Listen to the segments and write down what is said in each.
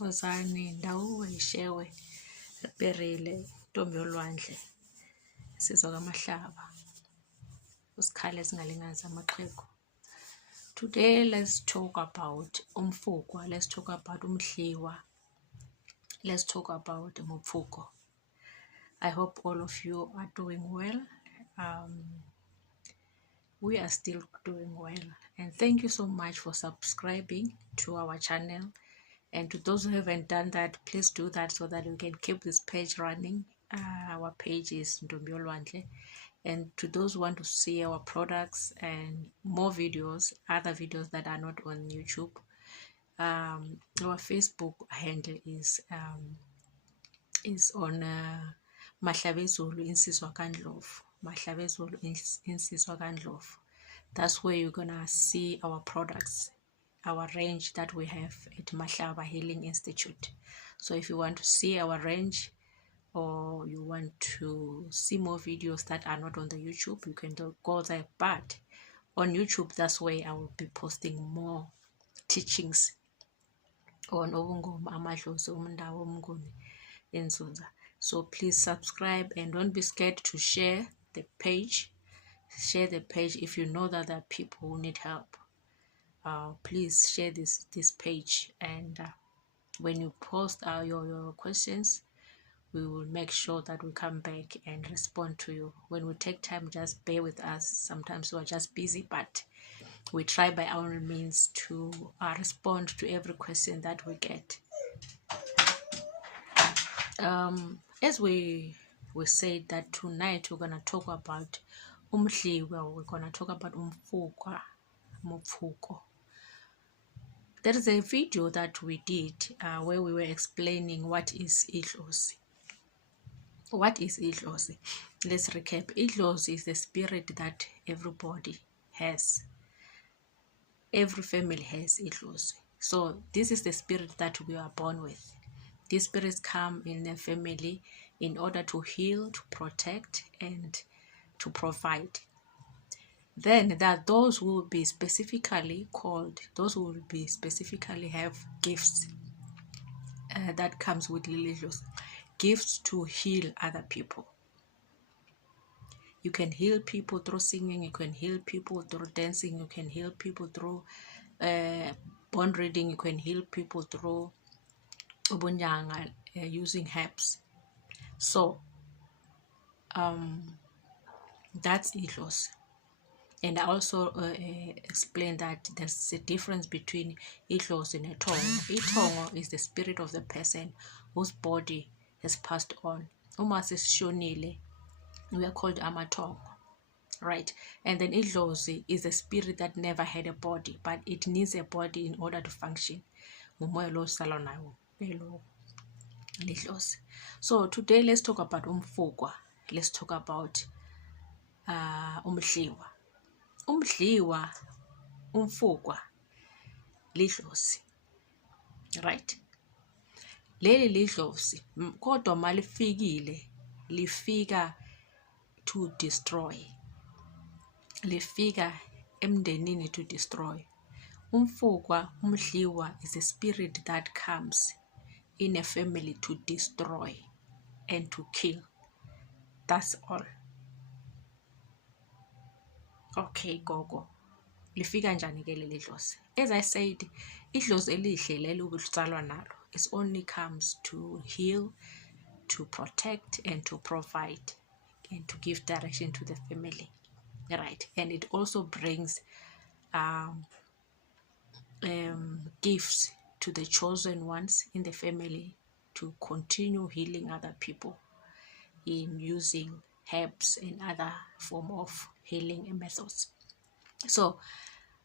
Ozani Ndawuwe Shewe Berile Ntombi yolwandle Sizwe kaMahlaba usikhale singalinganisa amaxhego. Today let's talk about umfukwa, let's talk about umdliwa, let's talk about umupfuko. I hope all of you are doing well. We are still doing well, and thank you so much for subscribing to our channel. And to those who haven't done that, please do that so that we can keep this page running. Our page is Ntombi yolwandle. And to those who want to see our products and more videos, other videos that are not on YouTube, our Facebook handle is on Mahlabezulu Insizwa kaNdlovu. Mahlabezulu Insizwa kaNdlovu. That's where you're gonna see our products, our range that we have at Mahlaba Healing Institute. So if you want to see our range, or you want to see more videos that are not on the YouTube, you can go there. But on YouTube, that's where I will be posting more teachings on Obungoma Amadlozi Umundawo Umnguni Inzuza. So please subscribe and don't be scared to share the page. Share the page if you know that there are people who need help. Please share this page, and when you post your questions, we will make sure that we come back and respond to you. When we take time, just bear with us. Sometimes we are just busy, but we try by our means to respond to every question that we get. As we said that tonight we're going to talk about umdliwa, we're going to talk about umfukwa, mupfuko. There is a video that we did where we were explaining what is idlozi. What is idlozi? Let's recap. Idlozi is the spirit that everybody has. Every family has idlozi. So this is the spirit that we are born with. These spirits come in the family in order to heal, to protect, and to provide. Then there are those who will be specifically called, those who will be specifically have gifts that comes with idlozi. Gifts to heal other people. You can heal people through singing, you can heal people through dancing, you can heal people through bond reading, you can heal people through ubunyanga, using herbs. So that's idlozi. And I also explained that there's a difference between idlozi and a tongo. Itongo is the spirit of the person whose body has passed on. Uma sesishonile, we are called amatongo, right? And then idlozi is a spirit that never had a body, but it needs a body in order to function. So today let's talk about umfukwa. Let's talk about umdliwa. Umdliwa, umfukwa, lidlozi, right? Leli lidlozi kodwa malifikile lifika to destroy, lifika emndenini to destroy. Umfukwa, umdliwa is a spirit that comes in a family to destroy and to kill. That's all. Okay, gogo. Lifika njani ke leli dlozi? As I said, idlozi elihle leli ubutsalwa nalo, it only comes to heal, to protect, and to provide, and to give direction to the family, right? And it also brings gifts to the chosen ones in the family to continue healing other people in using herbs and other form of healing methods. So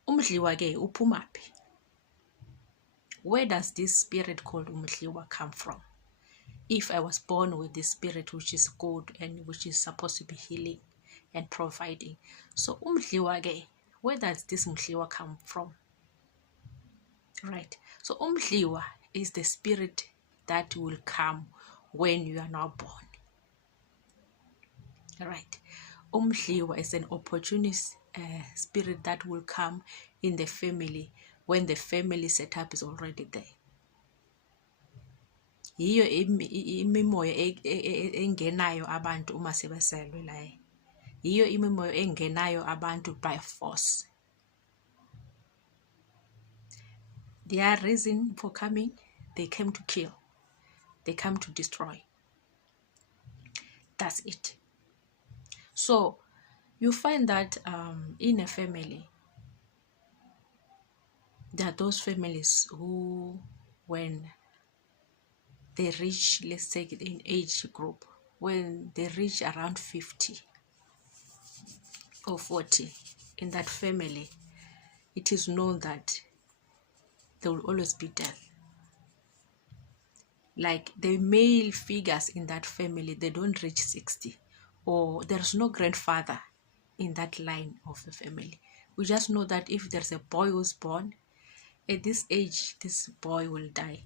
umdliwa ke uphumaphi? Where does this spirit called umdliwa come from? If I was born with this spirit which is good and which is supposed to be healing and providing, so umdliwa ke, where does this umdliwa come from? Right. So umdliwa is the spirit that will come when you are now born. Right. Umdliwa is an opportunist spirit that will come in the family when the family setup is already there. yiyo imimoya engenayo abantu uma sebeselwe la. Yiyo imimoya engenayo abantu by force. Their reason for coming, they came to kill. They come to destroy. That's it. So you find that in a family, there are those families who, when they reach, let's say in age group, when they reach around 50 or 40, in that family, it is known that there will always be death. Like the male figures in that family, they don't reach 60, or there's no grandfather in that line of the family. We just know that if there's a boy who's born, at this age, this boy will die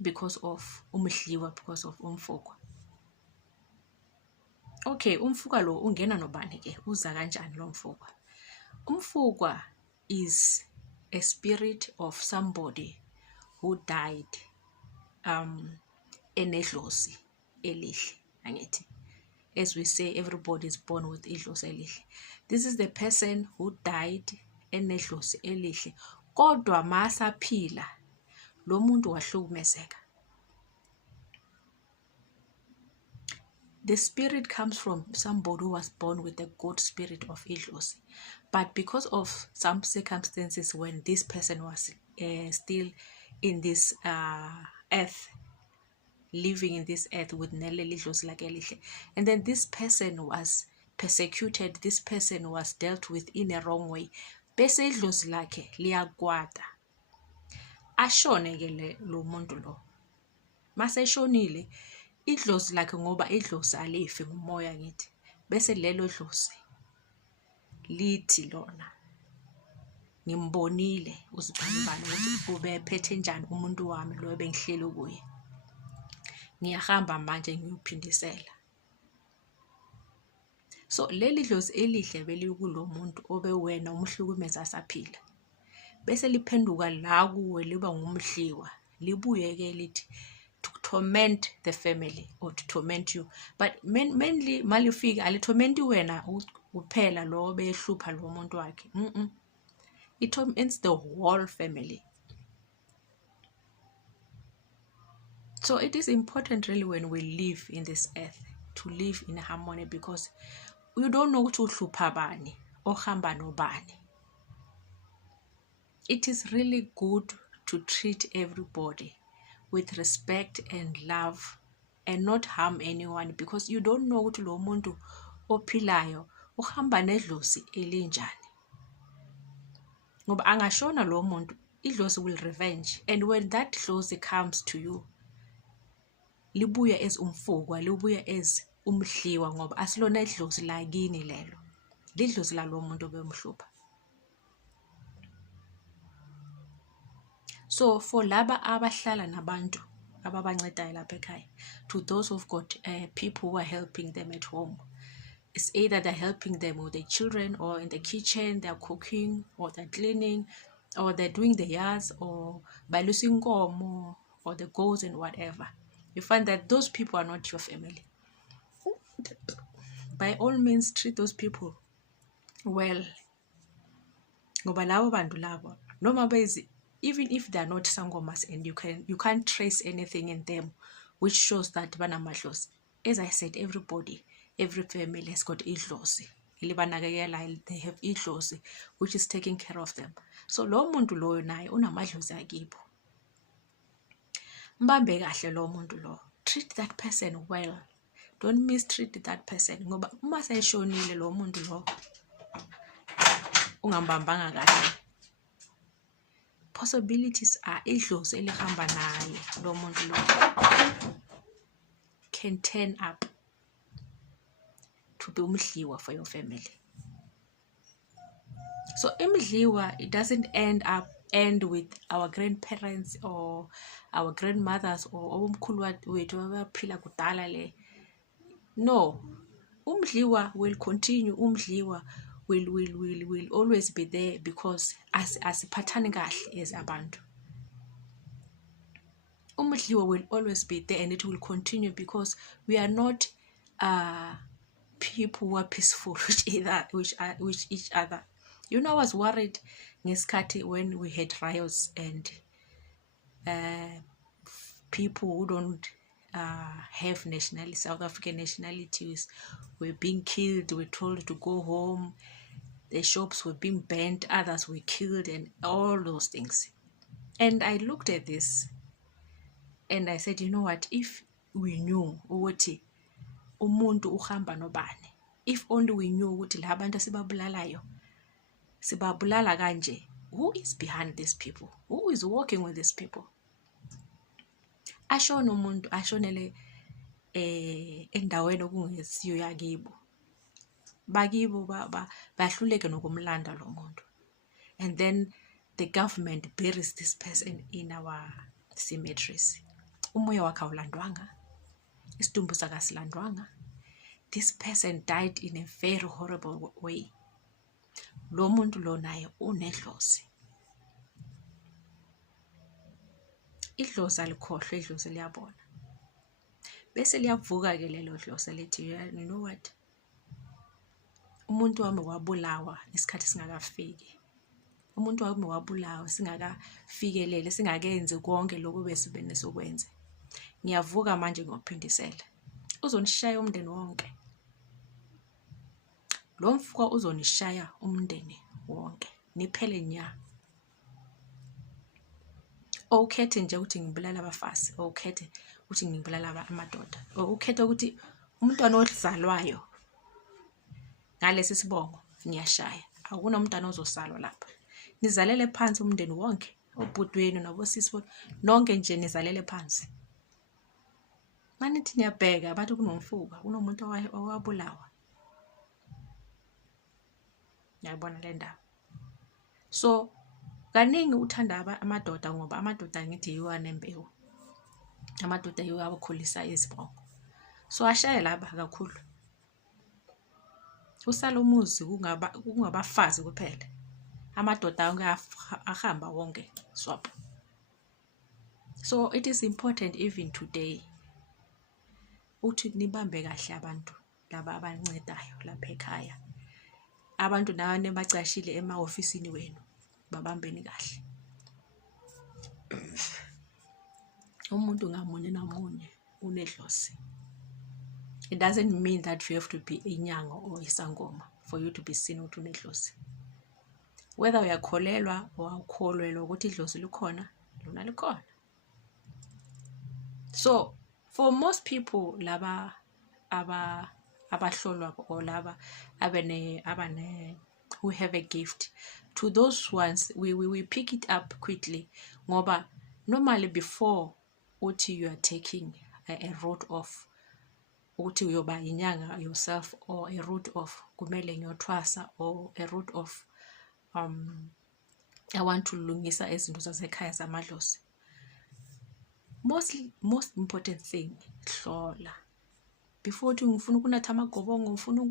because of umhliwa, because of umfukwa. Okay, umfukwa lo ungena nobani ke? Uza kanjani lo mfukwa? Umfukwa is a spirit of somebody who died enedlozi elihle, angithi. As we say, everybody is born with idlozi elihle. This is the person who died enedlozi elihle. Kodwa masaphila lo muntu wahlukumezeka. The spirit comes from somebody who was born with the good spirit of idlozi. But because of some circumstances when this person was still in this earth, living in this earth with and then this person was persecuted, this person was dealt with in a wrong way, bese idlozi lakhe liyakwata, ashone ke lo muntu lo. Mase eshonile idlozi lakhe, ngoba idlozi alifi ngumoya ngithi, bese lelo dlozi lithi lona, ngimbonile uZibani ukuthi ubephethe njani umuntu wami lo ebengihleli kuye, ngiyahamba manje ngiyophindisela. So leli dlozi elihle belikulo muntu obe wena umhlukumeza asaphila, bese liphenduka la kuwe liba ngumhliwa, libuye ke lithi to torment the family or to torment you. But mainly malifika alitormenti wena uphela lo behlupha lo muntu wakhe. It torments the whole family. So it is important really when we live in this earth to live in harmony, because you don't know ukuthi uhlupha bani ohamba nobani. It is really good to treat everybody with respect and love and not harm anyone, because you don't know ukuthi lo muntu ophilayo uhamba nedlozi elinjani. Ngoba angashona lo muntu, idlozi will revenge, and when that dlozi comes to you, libuya as umfukwa, libuya as umhliwa, ngoba asilona idlozi lakini lelo, lidlozi lalo muntu bemhlupha. So for laba abahlala nabantu ababancedayo lapha ekhaya, to those who've got people who are helping them at home, it's either they're helping them with the children, or in the kitchen they're cooking, or they're cleaning, or they're doing the yards, or by losing komo, or the goats and whatever. You find that those people are not your family. By all means, treat those people well. Ngoba labo bantu labo noma bezi, even if they are not sangomas and you can't trace anything in them which shows that banamahlozi. As I said, every family has got idlozi. They have idlozi which is taking care of them. So lo muntu loyo naye unamadlozi akibo. Mbambe kahle lo muntu lo. Treat that person well. Don't mistreat that person. Ngoba uma seshonile lo muntu lo ungambambanga kahle, possibilities are idlozi elihamba naye lo muntu lo can turn up to be umhliwa for your family. So imhliwa, it doesn't end with our grandparents or our grandmothers or omkhulu wethu abaphila kudala le. No, umhliwa will continue. Umhliwa will always be there, because as pasiphathani kahle as abantu. Umudliwa will always be there, and it will continue because we are not people who are peaceful with each other. You know, I was worried ngesikhathi when we had riots and people who don't have South African nationalities were being killed, were told to go home, the shops were being burnt, others were killed, and all those things. And I looked at this and I said, you know what, if we knew ukuthi umuntu uhamba nobani, if only we knew ukuthi la bantu sibabulala kanje, who is behind these people, who is working with these people? Ashona umuntu ashonele endaweni okungesiyo yakibo, bakibo bahluleke nokumlanda lo muntu, and then the government buries this person in our cemeteries. Umoya wakhe awulandwanga, isidumbu sakhe asilandwanga. This person died in a very horrible way. Lo muntu lo naye unedlozi. Idlozi alikhohlwa, idlozi liyabona. Bese liyavuka ke lelo dlozi lithi, you know what, umuntu wami wabulawa isikhathi singakafiki. Umuntu wami wabulawa singakafikelele, singakenzi konke lokho benesokwenza. Ngiyavuka manje ngokuphindisela. Uzonishaya umndeni wonke. Lo mfuka uzonishaya umndeni wonke. Niphele nya. Awukhethe nje ukuthi ngibulala abafazi, awukhethe ukuthi ngibulala amadoda, awukhethe ukuthi umntwana ozalwayo ngalesi sibongo ngiyashaya. Akuna umntwana ozosalwa lapha. Nizalele phansi umndeni wonke, obhuti wenu nabosisi nonke nje nizalele phansi. Manithi niyabheka bathi kunomfuka, kunomuntu owabulawa. Ngiyabona le ndaba. So kaningi uthanda amadoda ngoba amadoda ngithi yiwo anembewu. Amadoda yiwo abakhulisa izibongo. So ashaya laba kakhulu. Usala umuzi kungabafazi kuphela. Amadoda ahamba wonke swap. So it is important even today uthi nibambe kahle abantu laba abancedayo lapha ekhaya. Abantu nabane bacashile ema-ofisini wenu babambeni kahle. Umuntu ngamunye namunye unedlozi. It doesn't mean that you have to be inyanga or isangoma for you to be seen ukuthi unedlozi. Whether uyakholelwa or awukholelwa ukuthi idlozi likhona, lona likhona. So for most people laba abahlolwa or laba abane who have a gift, to those ones we pick it up quickly ngoba normally before uthi you are taking a route of uthi uyoba inyanga yourself, or a route of kumele ngiyothwasa, or a route of I want to lungisa izinto zasekhaya zamadlozi. Most important thing, hlola. Before uthi ngifuna ukunatha amagobongo, ngifuna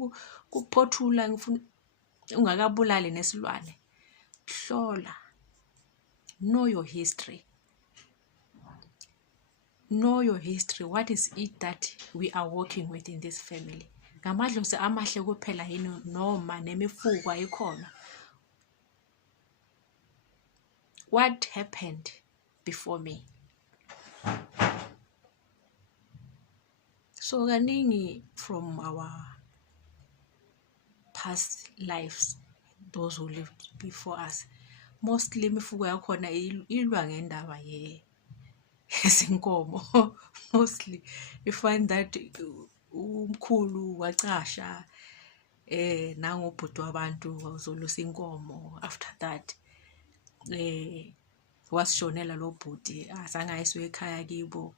ukuphothula, ngifuna ungakabulali nesilwane. Hlola. Know your history. Know your history. What is it that we are working with in this family? Ngamadlozi amahle kuphela yini noma nemifuko ayikhona? What happened before me? So kaningi from our past lives, those who lived before us, mostly imifuko yakhona ilwa ngendaba yezinkomo. Mostly you find that umkhulu wacasha nangobhuti wabantu wazolusa inkomo. After that wasishonela lo bhuti azange ayiswe ekhaya kibo.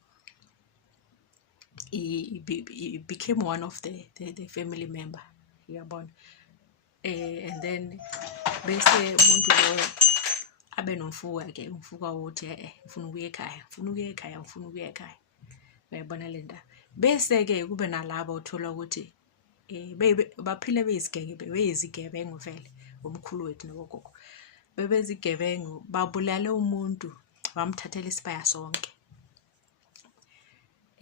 He became one of the family member, yabona. And then bese umuntu lo abe nomfuka ke, umfuka uthi ngifuna ukuya ekhaya, ngifuna ukuya ekhaya, ngifuna ukuya ekhaya. Uyabona le ndaba. Bese ke kube nalabo uthola ukuthi baphile beyizigebengu vele, umkhulu wethu nogogo. Bebezigebengu babulale umuntu bamthathela isibaya sonke.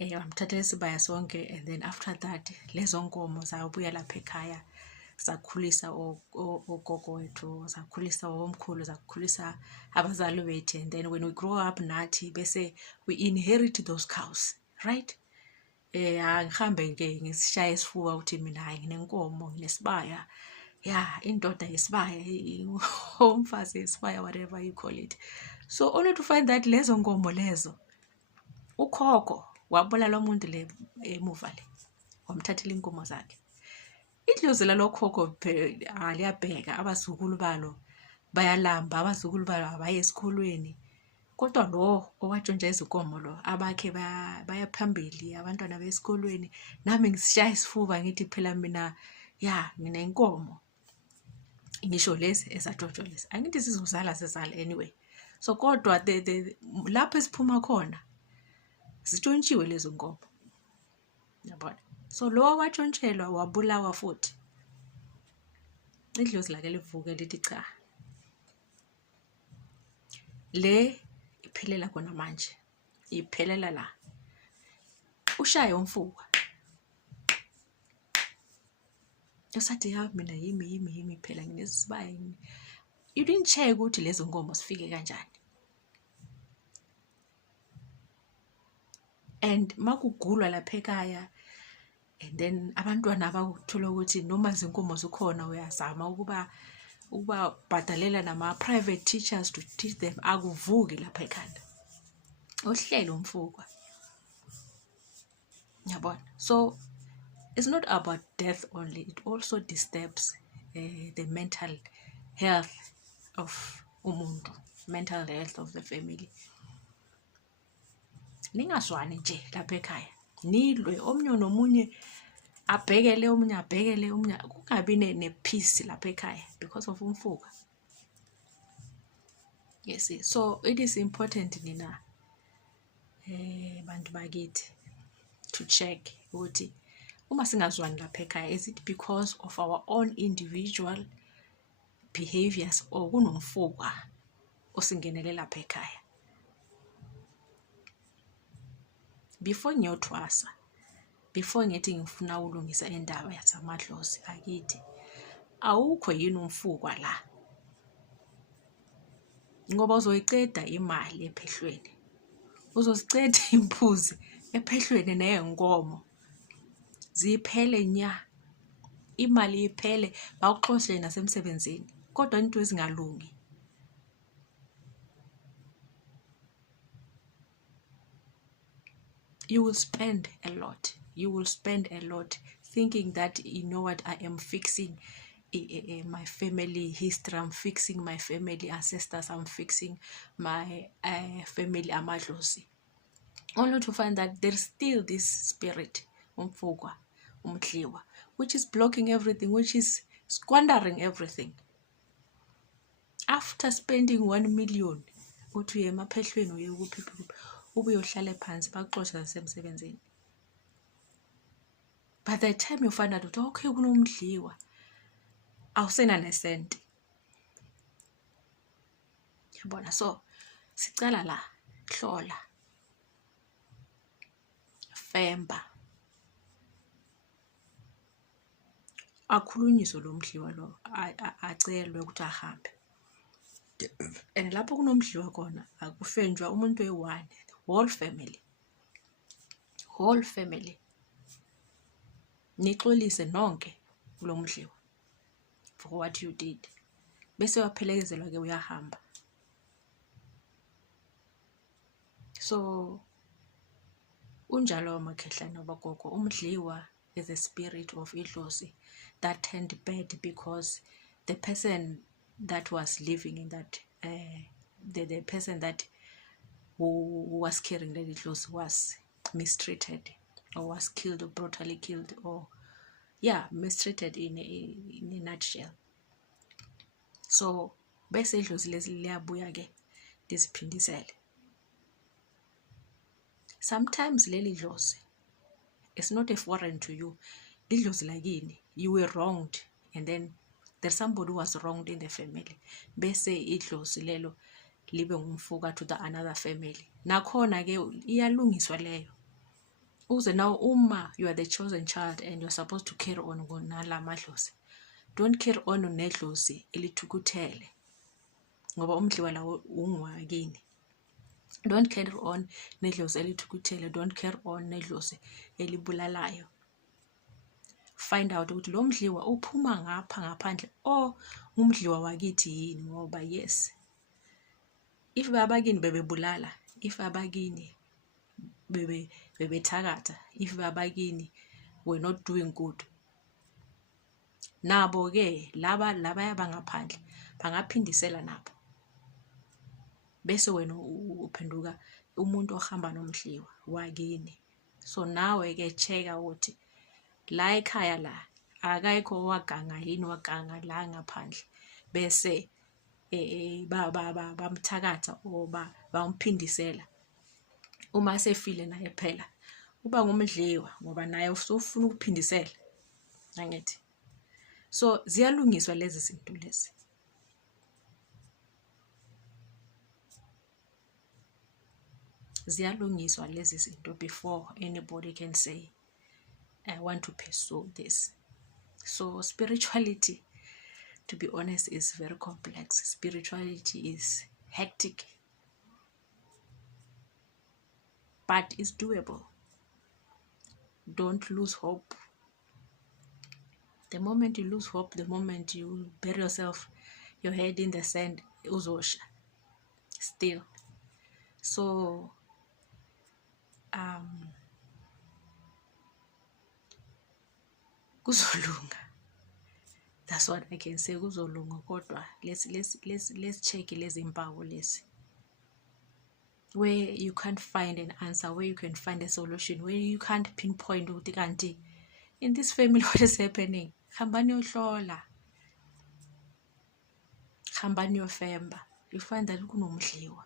wamthathela isibaya sonke, and then after that lezo nkomo zabuya lapha ekhaya zakhulisa ogogo wethu, zakhulisa omkhulu, zakhulisa abazali bethu, and then when we grow up nathi bese we inherit those cows, right? Ngihambe ke ngisishaya isifuba ukuthi mina hayi nginenkomo, nginesibaya, indoda yesibaya, umfazi yesibaya, whatever you call it. So only to find that lezo nkomo lezo ukhokho wabulala umuntu le emuva le, wamthathela inkomo zakhe. Idlozi lalokhokho liyabheka, abazukulu balo bayalamba, abazukulu balo abaye esikolweni, kodwa lo owatshontsha izinkomo lo abakhe baya phambili, abantwana besikolweni. Nami ngisishaya isifuba ngithi phela mina nginenkomo, ngisho lezi esatshontshwa, angithi sizozala sezala anyway. So kodwa lapho esiphuma khona zitshontshiwe lezo nkomo, yabona. So lo watshontshela wabulawa futhi. Idlozi lake livuke lithi cha, le iphelela kona manje, iphelela la, ushaye umfuka. Usathi mina yimi phela nginesibaya. You didn't check ukuthi lezo nkomo sifike kanjani. And makugulwa lapha ekhaya, and then abantwana abakuthola ukuthi noma izinkomo zikhona uyazama ukuba bhadalela nama-private teachers to teach them, akuvuki lapha ekhanda, uhlelo umfuka, yabona. So it's not about death only, it also disturbs the mental health of umuntu, mental health of the family. Ningaswani nje lapha ekhaya, nilwe, omnye nomunye abhekele omunye, kungabi ne-peace lapha ekhaya because of umfuka. Yes, so it is important nina bantu bakithi to check ukuthi uma singazwani lapha ekhaya, is it because of our own individual behaviors or kunomfuka osingenele lapha ekhaya. Before ngiyothwasa, before ngithi ngifuna ulungisa indaba yazamadlozi akithi, awukho yini umfukwa la? Ngoba uzoyiceda imali ephehlweni, uzoziceda imbuzi ephehlweni neyenkomo, ziphele nya, imali iphele, bawuxoshe nasemsebenzini, kodwa into ezingalungi. You will spend a lot. You will spend a lot thinking that, you know what, I am fixing my family history, I'm fixing my family ancestors, I'm fixing my family amadlozi. Only to find that there's still this spirit, umfukwa, umdliwa, which is blocking everything, which is squandering everything. After spending 1 million, uthi uye emaphehlweni uye kuphi ubuye uhlale phansi baxoxa nasemsebenzini. By the time you find out ukuthi okay kunomdliwa, awusena nesenti. Yabona, so sicala la, hlola, femba, akhulunyiswe lo mdliwa lo, acelwe ukuthi ahambe. And lapho kunomdliwa khona akufenjwa umuntu oyi-1, whole family nixolise nonke kulo mdliwa for what you did, bese waphelekezelwa ke uyahamba. So unjalo makhehlana bagogo, umdliwa is a spirit of idlozi that turned bad because the person that was living in that the person that who was carrying the idlozi was mistreated or was killed or brutally killed, or mistreated in a nutshell. So bese idlozi lezi liyabuya ke liziphindisele. Sometimes leli dlozi, it's not a foreign to you. Lidlozi lakini, you were wronged, and then there's somebody who was wronged in the family. Bese idlozi lelo libe ngumfuka to the another family. Nakhona ke iyalungiswa leyo. Uze now you are the chosen child and you're supposed to carry on nala madlozi, don't carry on nedlozi elithukuthele ngoba umdliwa lawo ungwakini. Don't carry on nedlozi elithukuthele, don't carry on nedlozi elibulalayo. Find out ukuthi lo mdliwa uphuma ngapha ngaphandle ngumdliwa wakithi yini, ngoba yes, if babakini bebebulala, if babakini bebethakatha, if babakini were not doing good, nabo ke labaya bangaphandle bangaphindisela nabo, bese wena uphenduka umuntu ohamba nomdliwa wakini. So nawe ke cheka ukuthi la ekhaya la akayikho waganga yini, waganga la ngaphandle, bese bamthakatha bamphindisela. Uma sefile naye phela uba ngumdliwa ngoba naye usufuna ukuphindisela, angithi. So ziyalungiswa lezi zinto lezi. Ziyalungiswa lezi zinto before anybody can say I want to pursue this. So spirituality, to be honest, is very complex. Spirituality is hectic, but it's doable. Don't lose hope. The moment you lose hope, the moment you bury your head in the sand, uzosha still. So kuzolunga. That's what I can say. Kuzolunga kodwa let's check lezi impawu lezi, where you can't find an answer, where you can find a solution, where you can't pinpoint ukuthi kanti in this family what is happening. Hambani yohlola, hambani yofemba, you find that kunomdliwa.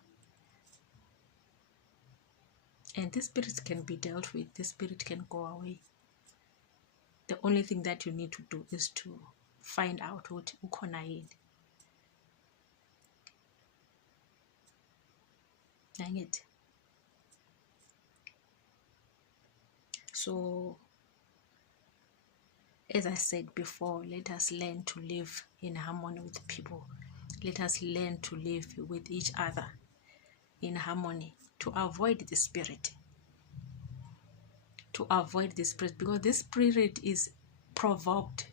And this spirit can be dealt with, this spirit can go away. The only thing that you need to do is to find out what ukhona yini. Angithi. So as I said before, let us learn to live in harmony with people. Let us learn to live with each other in harmony, to avoid the spirit. To avoid the spirit, because this spirit is provoked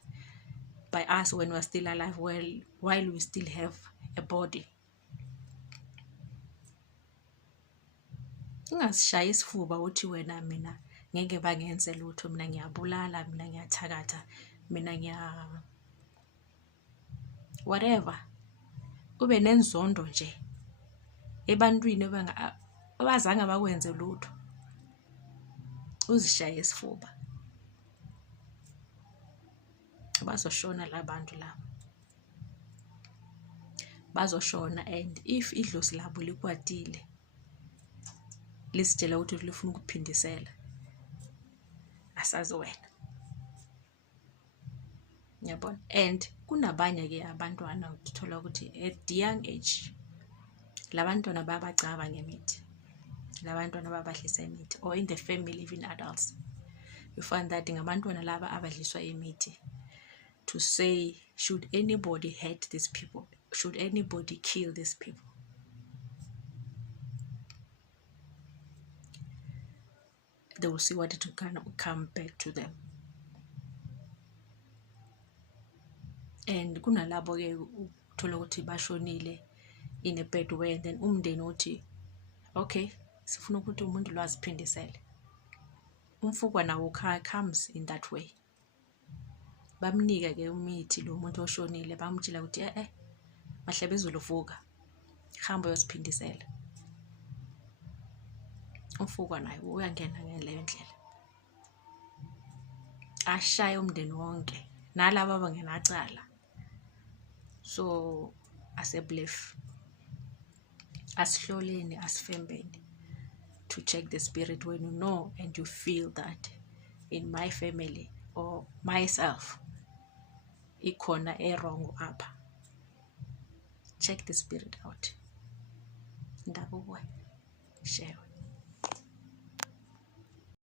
by us when we're still alive, while we still have a body. Ungasishaya isifuba uthi wena mina ngeke bangenze lutho, mina ngiyabulala, mina ngiyathakatha, mina whatever. Ube nenzondo nje ebantwini abazange bakwenze lutho, uzishaye isifuba. Bazoshona labantu laba, bazoshona. And if idlozi labo likwatile lisitshela ukuthi lifuna ukuphindisela, asazi wena, yabona. And kunabanye ke abantwana uthola ukuthi at the young age labantwana babacaba ngemithi, labantwana babadlisa imithi, or in the family, even adults, you find that ngabantwana laba abadliswa imithi. To say, should anybody hate these people? Should anybody kill these people? They will see what it will come back to them. And kunalabo ke uthola ukuthi bashonile in a bad way, and then umndeni uthi okay, sifuna ukuthi umuntu lo aziphindisele. Umfukwa nawo comes in that way. Bamnika ke umithi lo muntu oshonile, bamtshela ukuthi Mahlabezulu vuka, hamba uyosiphindisela. Umfukwa naye uyangena ngaleyo ndlela, ashaya umndeni wonke nalabo abangenacala. So asebelief, asihloleni, asifembeni to check the spirit when you know and you feel that in my family or myself ikhona wrong apha. Check the spirit out. Ndabukwe, share.